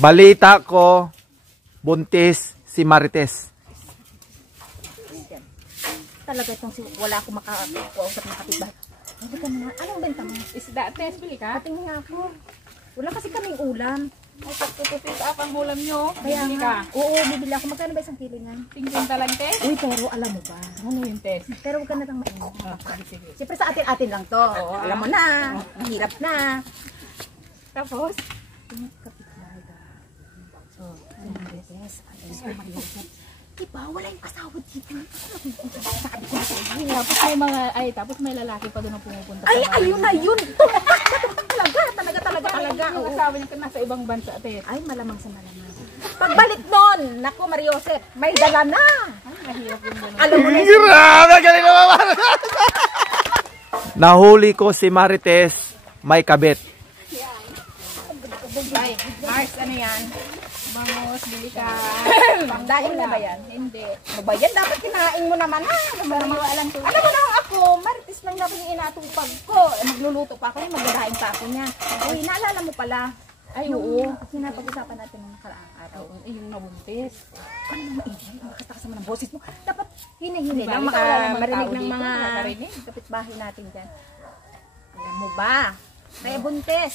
Balita ko, buntis si Marites. Talaga itong wala akong makausap ng kapitbahay. Hindi ka na. Anong benta mo? Isda, Tess, bili ka? Patingin nga ako. Wala kasi kaming ulam. Ay, pagtutupit up ang ulam nyo. Kaya Bili nga. ka. Oo, bibili ako. Magkano ba isang kilo nga? 50 lang, Tess. Uy, pero alam mo ba? Ano yung Tess? Pero huwag ka na lang maingat. Sige. Siyempre sa atin-atin lang to. Oo, Alam mo na. Mahirap na. Tapos? Kapitbahay ka. Oh, yes. Diba, wala yung asawa dito. Sabi ko na Tapos may mga, tapos may lalaki pa doon ang pumupunta. ay, ayun na yun. Talaga. Yung asawa niya nasa ibang bansa, Tess. Ay, malamang sa malamang. Pagbalik nun, naku, Mariosep, may dala na. Ay, mahirap yung gano'n. Alam mo na Grabe, galing naman. Nahuli ko si Marites, may kabit. Ay, Mars, ano yan? Bangus, bili ka. Pangdaing na ba yan? Hindi. Ano ba yan? Dapat kinain mo naman ha. Alam ko. Alam mo na ako, Marites lang natin yung inatupag ko. Magluluto pa ako, magdadaing pa ako niya. Uy, naalala mo pala. Ay, oo. Kasi napag-usapan natin ng nakaraang araw. Yung nabuntis. Ano naman ingay? Makakasama ng boses mo. Dapat hinahinay Diba, lang ikaw lang naman marinig tao ng dito, mga nakakarinig. kapitbahay natin dyan. Alam mo ba? May buntis.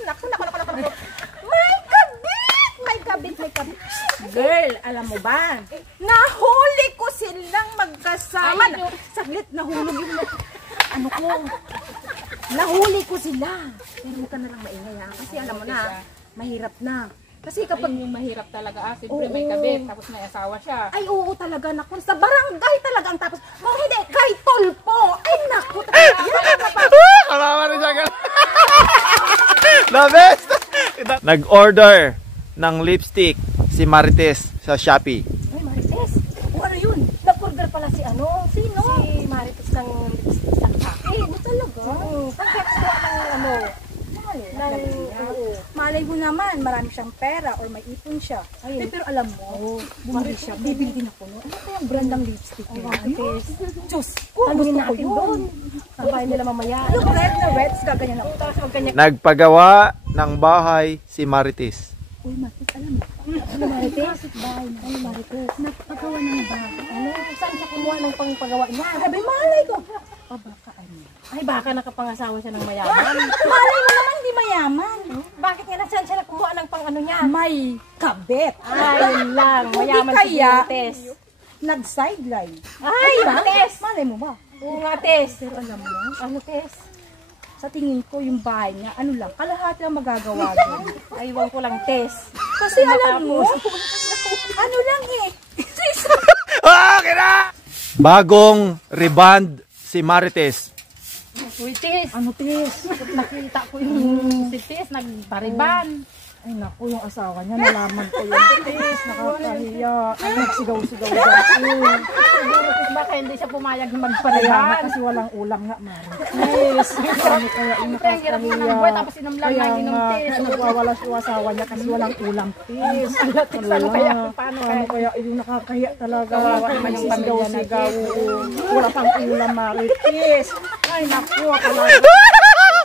Naku. May kabit. Girl, alam mo ba? Nahuli ko silang magkasama. Ay, Saglit, nahulog yung ano ko. Nahuli ko sila. Pero huwag ka na lang maingay ha. Kasi alam mo na, mahirap na. Kasi kapag Ayun yung mahirap talaga. Siyempre Oo. may kabit, tapos may asawa siya. ay, oo talaga, naku. Sa barangay talaga ang tapos. Kung hindi, kay Tolpo. Ay, naku. Kalawa rin siya. The best! Nag-order ng lipstick si Marites sa Shopee. Ay, Marites. O ano yun? Nag-order pala si ano? Sino? Si Marites ng lipstick ng akin. Ano talaga? Pag-extra ng ano? Malay mo naman, marami siyang pera or may ipon siya. Ay, pero alam mo, bumili siya. Bibili din ako. Ano kayang brand ng lipstick niya? Diyos ko, gusto ko yun. Sabay nila mamaya. Ano, red na red? Gaganyan ako. Tapos magganyan. Nagpagawa ng bahay si Marites. Uy, Marites, alam mo. Ano, Marites? Ay, Marites. Nagpagawa ng bahay. Ano? Saan siya kumuha ng pangpagawa niya? Sabi, malay ko. Baka ano? Ay, baka nakapangasawa siya ng mayaman. Malay mo naman, di mayaman. Bakit nga nasaan siya kumuha ng pang ano niya? May kabit. Ayun lang, mayaman Hindi si kaya, Tess. nag-sideline. Ay, Tess! Malay mo ba? Oo nga, Tess. Pero alam mo, Ano, Tess? sa tingin ko yung bahay niya, ano lang, kalahati lang magagawa doon. Aywan ko lang, Tess. Kasi alam mo, ano lang eh. Okay na! Bagong reband si Marites. Uy, Tess. Ano, Tis? Nakita ko yung si Tess, nagpariban. Ay naku, yung asawa niya, nalaman ko yung Tis, nakakahiya. Ay, nagsigaw-sigaw dati. Siguro, Tess, baka hindi siya pumayag na Kaya nga magpariban. kasi walang ulam nga, Mari. Yes, ano kaya yung Siyempre, ang hirap na ng buhay, tapos inom lang Kaya ng inom, nga, Tess. nagwawala yung asawa niya kasi walang ulam, Tis. Ano kaya, paano Paano kaya yung nakakahiya talaga? Kawawa naman yung pamilya na, Sigaw. Wala pang ulam, Mari. Tis. Ay naku, akala.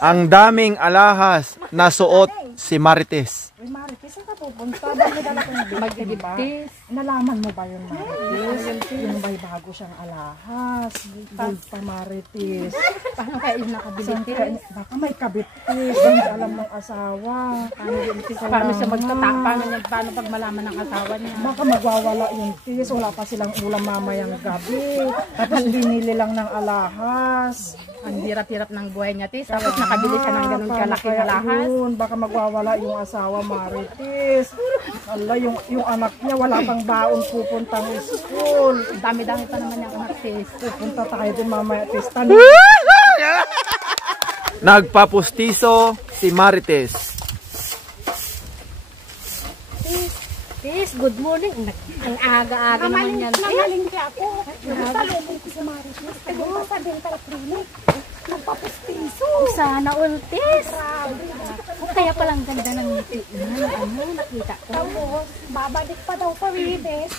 Ang daming alahas na suot si Marites. Uy, Marites, saan ka pupunta? Bakit dala kong big, di ba? Tess. Nalaman mo ba yun, Marites? Yung may bago siyang alahas. Gold pa, Marites. Paano kaya yung nakabili, Tess? Baka may kabit, Tis. Hindi alam ng asawa. Paano siya magtatak? Paano pag malaman ng asawa niya? Baka magwawala yung Tis. Wala pa silang ulam mamayang gabi. Tapos binili lang ng alahas. Ang hirap-hirap ng buhay niya, Tess. Tapos nakabili siya ng ganun kalaki na lahas. Baka magwawala yung asawa, Marites. Ala, yung anak niya wala pang baon pupuntang school. Ang dami-dami pa naman yung anak, Tess. Pupunta tayo din mamaya, Tis. Nagpapustiso si Marites. Tess, good morning. Ang aga-aga naman yan, Tess. Namaling ka ako. Nagsalubong ko sa Marites. Nagpunta sa dental clinic. Nagpapustiso. Sana all, Tess. Kaya palang ganda ng ngiti niya. Ano, nakita ko. Tapos, babalik pa daw sa Rides.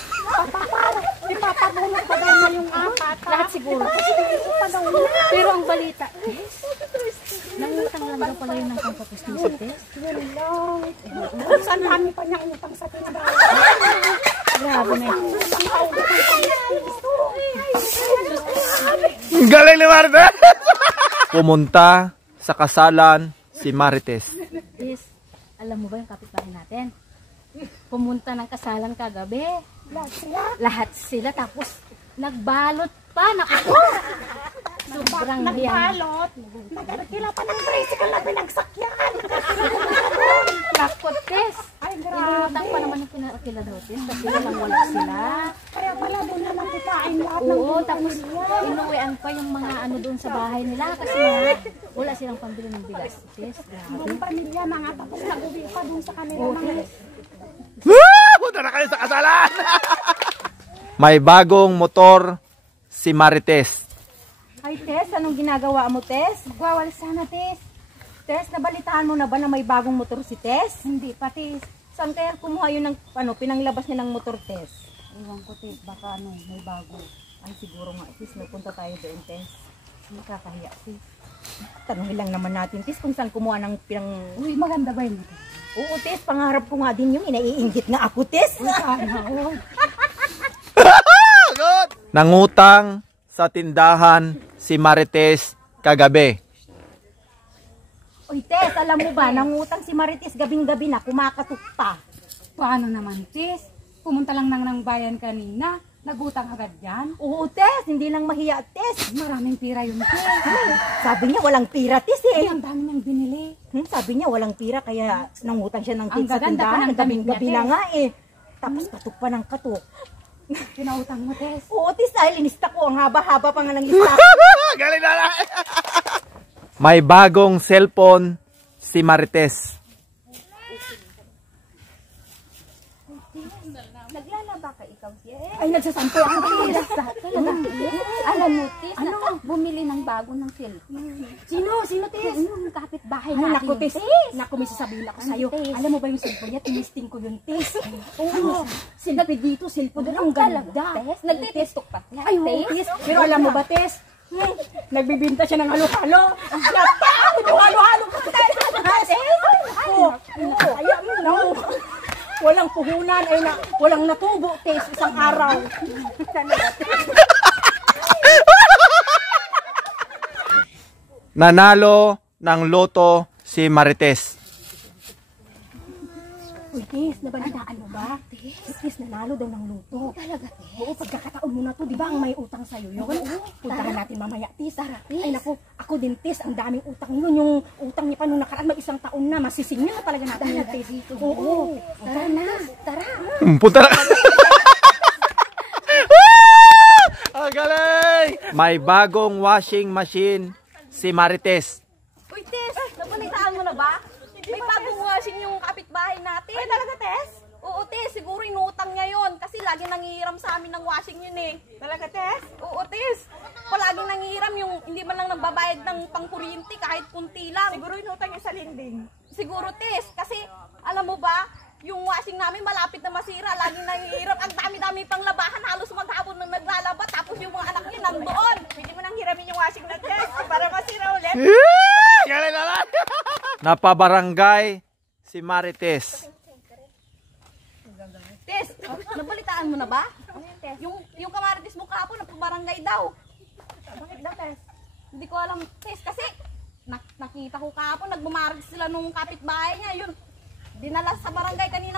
Ipapabulok pa daw na yung apat. Lahat siguro. Pa daw na. Pero ang balita, Tess, Nangutang lang daw pala yun ng pampapos ni si Tess. Saan namin pa niyang utang sa tindahan? Grabe na yun. Galing ni Marites! Pumunta sa kasalan si Marites. Tess, alam mo ba yung kapitbahay natin? Pumunta ng kasalan kagabi. Lahat sila tapos nagbalot pa. Naku! Sobrang hiyang. Nagbalot. Nagkila pa ng tricycle na pinagsakyan. Naku, Tess. Ay, grabe. Inutang pa naman yung pinakila daw, Tess. Kasi walang wala sila. Kaya pala doon na lang kitain lahat ng Oo, tapos inuwian pa yung mga ano doon sa bahay nila. Kasi nga, wala silang pambili ng bigas. Tess, grabe. buong pamilya na nga tapos nag-uwi pa doon sa kanila. Oo, mga Tess. Woo! Punta na kayo sa kasalan! May bagong motor si Marites. Ay, Tess, anong ginagawa mo, Tess? Bawal sana, Tess. Tess, nabalitaan mo na ba na may bagong motor si Tess? Hindi pa, Tess. Saan kaya kumuha yun ng, pinanglabas niya ng motor, Tess? Iwan ko, Tess. Baka may bago. Ay, siguro nga, Tess. Napunta tayo doon, Tess. Nakakahiya, Tess. Tanungin lang naman natin, Tess, kung saan kumuha ng Uy, maganda ba yun? Oo, Tess. Pangarap ko nga din yung inaiinggit nga ako, Tess. Nangutang sa tindahan si Marites kagabi. Uy, Tess, alam mo ba, nangutang si Marites gabing-gabi na kumakatok pa. Paano naman, Tis? Pumunta lang ng bayan kanina. Nagutang agad yan. Oo, Tess, hindi lang mahiya, Tess. Maraming pira yun, Tis. Sabi niya walang pira, Tess eh. Ay, ang dami niyang binili. Sabi niya walang pira kaya nangutang siya ng Ang sa gaganda pa tindahan. ng damit niya, Gabing-gabi na Tess. nga eh. Tapos katok pa ng katok. Pinautang mo, Tis. Oo, Tess, dahil inista ko. Ang haba-haba pa nga ng lista. Galing na lang! May bagong cellphone si Marites. Naglalaba ka ikaw, Sis? Ay, nagsasampo ang Tess. Talaga, Sis? Alam mo, Tis, ano? Bumili ng bago ng cellphone. Sino? Sino, Tess? Yung kapitbahay Ay, natin. naku, yung Tess. Naku, may sasabihin ako sa'yo. Tess? Alam mo ba yung cellphone niya? Tinisting ko yung Tess. Oo. Silpi dito, cellphone doon. Ang ganda. Tess, nagtitistok pa. Ay, oo, Tess. Pero alam mo ba, Tess? Nagbibinta siya ng halo-halo. Yata! Halo-halo pa, Tess! Oo. Kaya, no. Walang puhunan, ay walang natubo, Tess, isang araw. Nanalo ng loto si Marites. Uy, Tess, nabalitaan mo ba? Tess, nanalo daw ng luto. Talaga, Tis? Oo, pagkakataon mo na to, di ba ang may utang sa'yo yun? Puntahan natin mamaya, Tess. Ay, naku, ako din, Tess, ang daming utang yun. Yung utang niya pa nung nakaraan, mag-isang taon na, masisingil na talaga natin yung Tess. Oo, Tara na, tara. Punta na. Ang galing! May bagong washing machine si Marites. Uy, Tess, nabalitaan mo na ba? May bagong washing yung kapitbahay natin. Ay, talaga, Tess? Oo, Tess, siguro inutang niya yun. Kasi lagi nangihiram sa amin ng washing yun eh. Talaga, Tess? Oo, Tess. Palaging nangihiram yung hindi man lang nagbabayad ng pangkuryente kahit kunti lang. Siguro inutang niya sa linding. Siguro, Tess. Kasi, alam mo ba, yung washing namin malapit na masira. Laging nangihiram. Ang dami-dami pang labahan. Halos maghapon nang naglalaba. Tapos yung mga anak niya nandoon. Pwede mo nang hiramin yung washing na, Tess. Para masira ulit. Galing na lang! Napabarangay si Marites. Tess, nabalitaan mo na ba? Yung kamarites mo kahapon, napabarangay daw. Bakit daw, Tess? Hindi ko alam, Tess, kasi nakita ko kahapon, nagmamarites sila nung kapitbahay niya. Yun, dinala sa barangay kanina